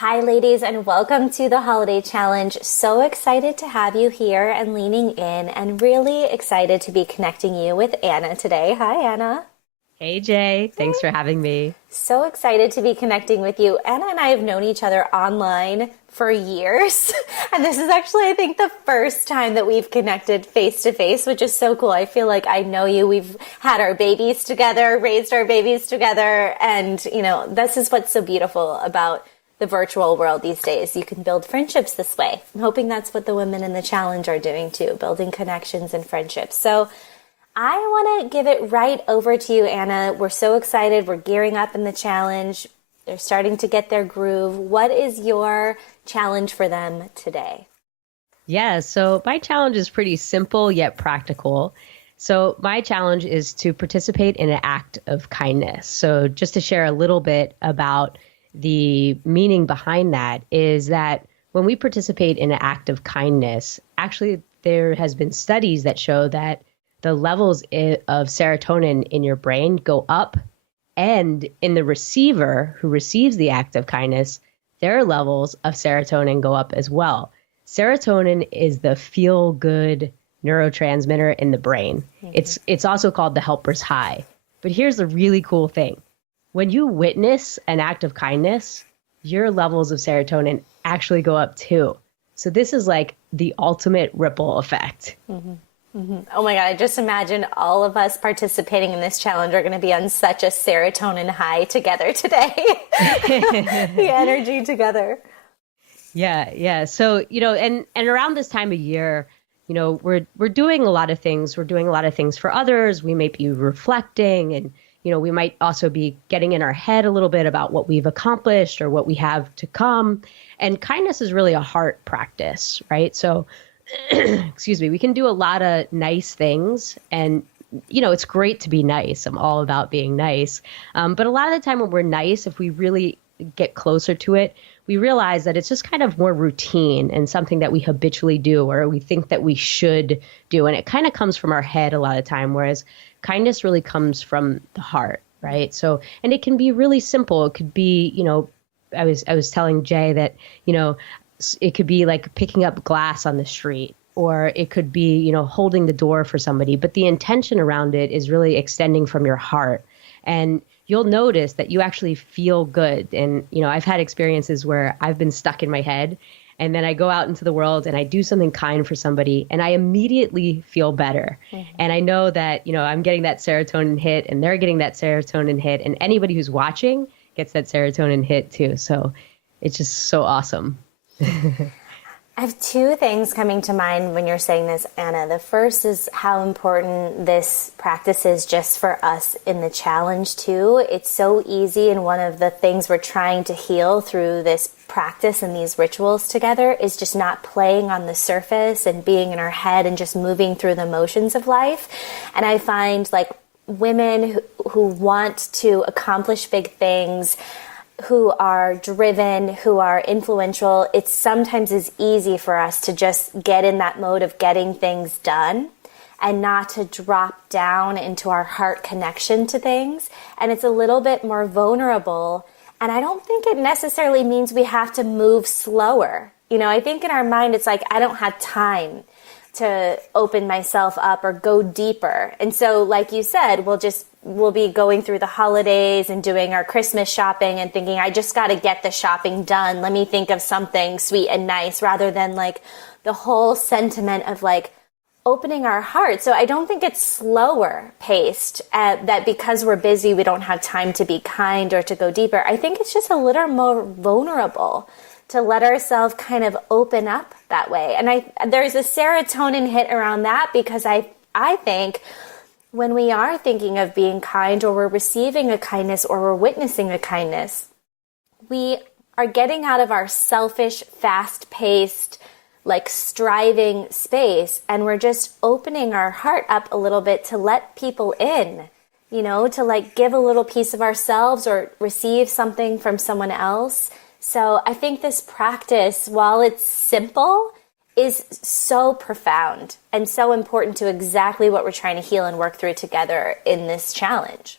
Hi, ladies, and welcome to the Holiday Challenge. So excited to have you here and leaning in, and really excited to be connecting you with Anna today. Hi, Anna. Hey Jay, thanks for having me. So excited to be connecting with you. Anna and I have known each other online for years. And this is actually, I think, the first time that we've connected face to face, which is so cool. I feel like I know you. We've had our babies together, raised our babies together. And, this is what's so beautiful about the virtual world these days. You can build friendships this way. I'm hoping that's what the women in the challenge are doing too, building connections and friendships. So I want to give it right over to you, Anna. We're so excited. We're gearing up in the challenge. They're starting to get their groove. What is your challenge for them today? Yeah, so my challenge is pretty simple yet practical. So my challenge is to participate in an act of kindness. So just to share a little bit about the meaning behind that is that when we participate in an act of kindness, actually there has been studies that show that the levels of serotonin in your brain go up, and in the receiver who receives the act of kindness, their levels of serotonin go up as well. Serotonin is the feel-good neurotransmitter in the brain. It's also called the helper's high. But here's the really cool thing. When you witness an act of kindness, your levels of serotonin actually go up too. So this is like the ultimate ripple effect. Oh my God, I just imagine all of us participating in this challenge are going to be on such a serotonin high together today. The energy together. Yeah. So, and around this time of year, we're doing a lot of things. We're doing a lot of things for others. We may be reflecting, and, we might also be getting in our head a little bit about what we've accomplished or what we have to come. And kindness is really a heart practice, right? So, excuse me, we can do a lot of nice things, and it's great to be nice. I'm all about being nice. But a lot of the time when we're nice, if we really get closer to it, we realize that it's just kind of more routine and something that we habitually do, or we think that we should do. And it kind of comes from our head a lot of the time, whereas kindness really comes from the heart, right? So, and it can be really simple. It could be, I was telling Jay that, it could be like picking up glass on the street, or it could be, holding the door for somebody. But the intention around it is really extending from your heart. And you'll notice that you actually feel good. And, I've had experiences where I've been stuck in my head, and then I go out into the world and I do something kind for somebody, and I immediately feel better. And I know that, I'm getting that serotonin hit, and they're getting that serotonin hit, and anybody who's watching gets that serotonin hit too. So it's just so awesome. I have two things coming to mind when you're saying this, Anna. The first is how important this practice is just for us in the challenge too. It's so easy, and one of the things we're trying to heal through this practice and these rituals together is just not playing on the surface and being in our head and just moving through the motions of life. And I find like women who want to accomplish big things, who are driven, who are influential, it sometimes is easy for us to just get in that mode of getting things done and not to drop down into our heart connection to things. And it's a little bit more vulnerable. And I don't think it necessarily means we have to move slower. I think in our mind, it's like, I don't have time to open myself up or go deeper. And so, like you said, we'll be going through the holidays and doing our Christmas shopping and thinking, I just got to get the shopping done. Let me think of something sweet and nice, rather than like the whole sentiment of like opening our heart. So I don't think it's slower paced, that because we're busy, we don't have time to be kind or to go deeper. I think it's just a little more vulnerable to let ourselves kind of open up that way. And there's a serotonin hit around that, because I think when we are thinking of being kind, or we're receiving a kindness, or we're witnessing a kindness, we are getting out of our selfish, fast-paced, like striving space, and we're just opening our heart up a little bit to let people in, to like give a little piece of ourselves or receive something from someone else. So I think this practice, while it's simple, is so profound and so important to exactly what we're trying to heal and work through together in this challenge.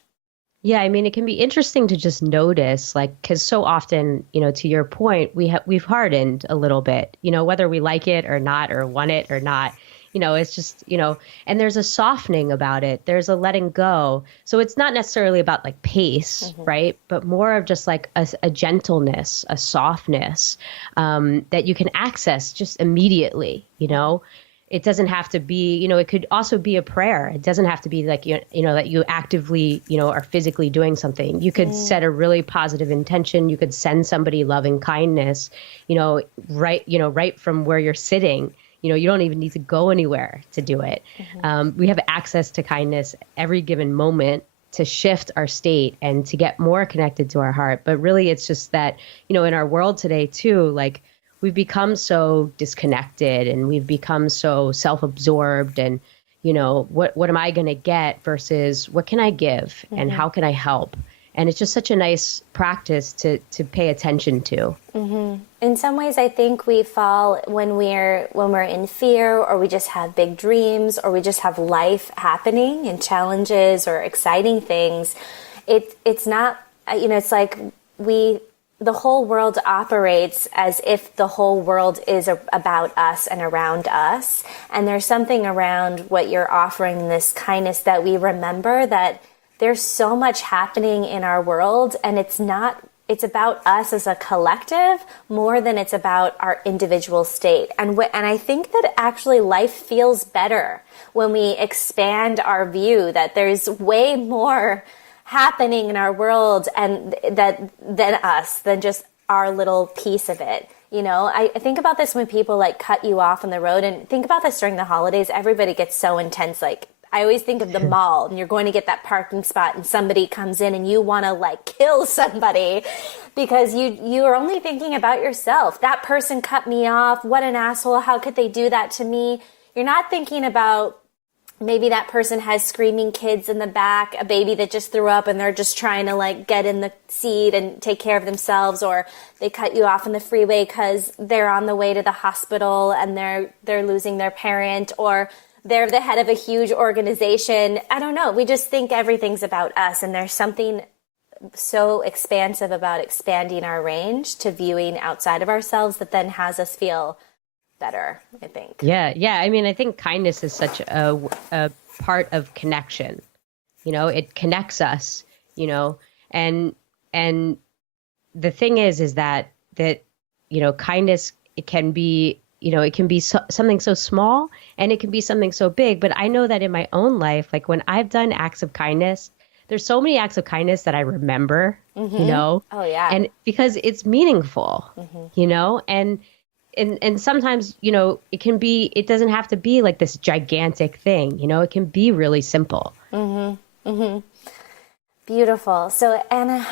Yeah, I mean, it can be interesting to just notice, like, because so often, to your point, we've hardened a little bit, whether we like it or not, or want it or not. It's just, and there's a softening about it. There's a letting go. So it's not necessarily about like pace, right? But more of just like a gentleness, a softness that you can access just immediately. It doesn't have to be, it could also be a prayer. It doesn't have to be like, that you actively, are physically doing something. You could set a really positive intention. You could send somebody loving kindness, right from where you're sitting. You don't even need to go anywhere to do it. We have access to kindness every given moment to shift our state and to get more connected to our heart. But really, it's just that, in our world today too, like, we've become so disconnected and we've become so self-absorbed and, what am I going to get versus what can I give and how can I help? And it's just such a nice practice to pay attention to. In some ways, I think we fall when we're in fear, or we just have big dreams, or we just have life happening and challenges or exciting things. It's not, it's like the whole world operates as if the whole world is about us and around us. And there's something around what you're offering, this kindness, that we remember that there's so much happening in our world, and it's about us as a collective more than it's about our individual state. And I think that actually life feels better when we expand our view that there's way more happening in our world and than just our little piece of it. I think about this when people like cut you off on the road, and think about this during the holidays. Everybody gets so intense. Like, I always think of the mall, and you're going to get that parking spot and somebody comes in and you want to like kill somebody because you are only thinking about yourself. That person cut me off. What an asshole. How could they do that to me? You're not thinking about maybe that person has screaming kids in the back, a baby that just threw up and they're just trying to like get in the seat and take care of themselves, or they cut you off on the freeway because they're on the way to the hospital and they're losing their parent, or they're the head of a huge organization. I don't know. We just think everything's about us, and there's something so expansive about expanding our range to viewing outside of ourselves that then has us feel better, I think. Yeah. I mean, I think kindness is such a part of connection. It connects us, and the thing is that kindness, it can be, something so small and it can be something so big. But I know that in my own life, like when I've done acts of kindness, there's so many acts of kindness that I remember, Oh, yeah. and because it's meaningful, and sometimes, it doesn't have to be like this gigantic thing, it can be really simple. Beautiful. So, Anna,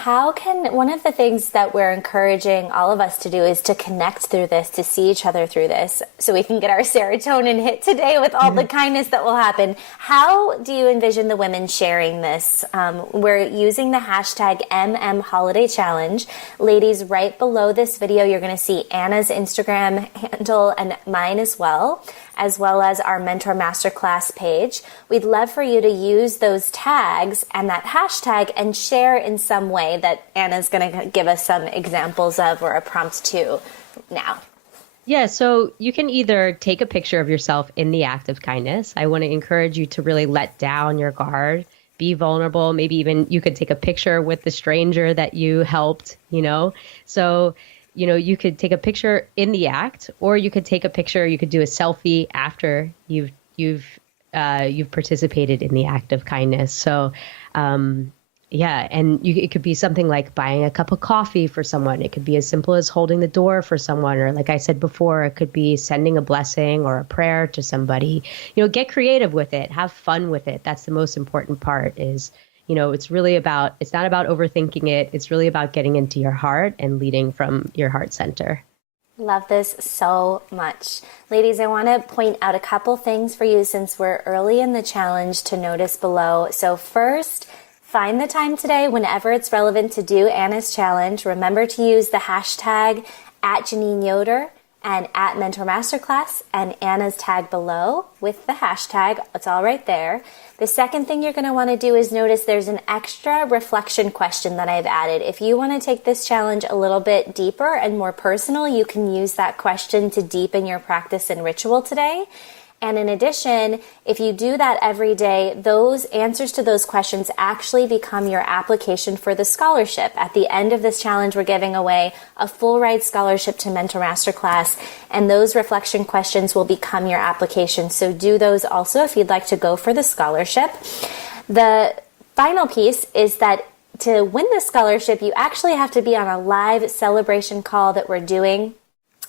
one of the things that we're encouraging all of us to do is to connect through this, to see each other through this, so we can get our serotonin hit today with all the kindness that will happen. How do you envision the women sharing this? We're using the hashtag #MMHolidayChallenge. Ladies, right below this video, you're going to see Anna's Instagram handle and mine as well as our Mentor Masterclass page. We'd love for you to use those tags and that hashtag and share in some way that Anna's going to give us some examples of, or a prompt to now. Yeah, so you can either take a picture of yourself in the act of kindness. I want to encourage you to really let down your guard, be vulnerable. Maybe even you could take a picture with the stranger that you helped, So you could take a picture in the act, or you could take a picture, you could do a selfie after you've participated in the act of kindness. So, and it could be something like buying a cup of coffee for someone. It could be as simple as holding the door for someone, or like I said before, it could be sending a blessing or a prayer to somebody. Get creative with it, have fun with it. That's the most important part is, it's not about overthinking it. It's really about getting into your heart and leading from your heart center. Love this so much. Ladies, I want to point out a couple things for you since we're early in the challenge to notice below. So first, find the time today whenever it's relevant to do Anna's challenge. Remember to use the hashtag @Janine Yoder and at Mentor Masterclass and Anna's tag below with the hashtag. It's all right there. The second thing you're going to want to do is notice there's an extra reflection question that I've added. If you want to take this challenge a little bit deeper and more personal, you can use that question to deepen your practice and ritual today. And in addition, if you do that every day, those answers to those questions actually become your application for the scholarship. At the end of this challenge, we're giving away a full ride scholarship to Mentor Masterclass, and those reflection questions will become your application. So do those also if you'd like to go for the scholarship. The final piece is that to win the scholarship, you actually have to be on a live celebration call that we're doing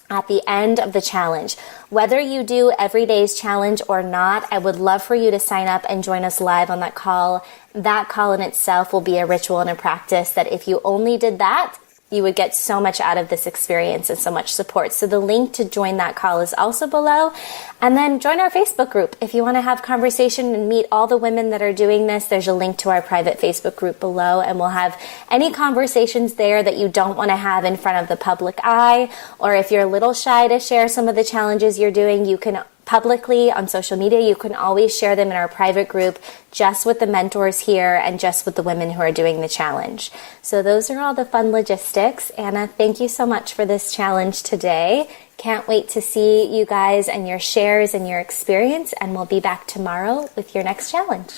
at the end of the challenge. Whether you do every day's challenge or not, I would love for you to sign up and join us live on that call. That call in itself will be a ritual and a practice that if you only did that, you would get so much out of this experience and so much support. So the link to join that call is also below. And then join our Facebook group. If you want to have conversation and meet all the women that are doing this, there's a link to our private Facebook group below, and we'll have any conversations there that you don't want to have in front of the public eye, or if you're a little shy to share some of the challenges you're doing, you can publicly on social media. You can always share them in our private group just with the mentors here and just with the women who are doing the challenge. So those are all the fun logistics. Anna, thank you so much for this challenge today. Can't wait to see you guys and your shares and your experience, and we'll be back tomorrow with your next challenge.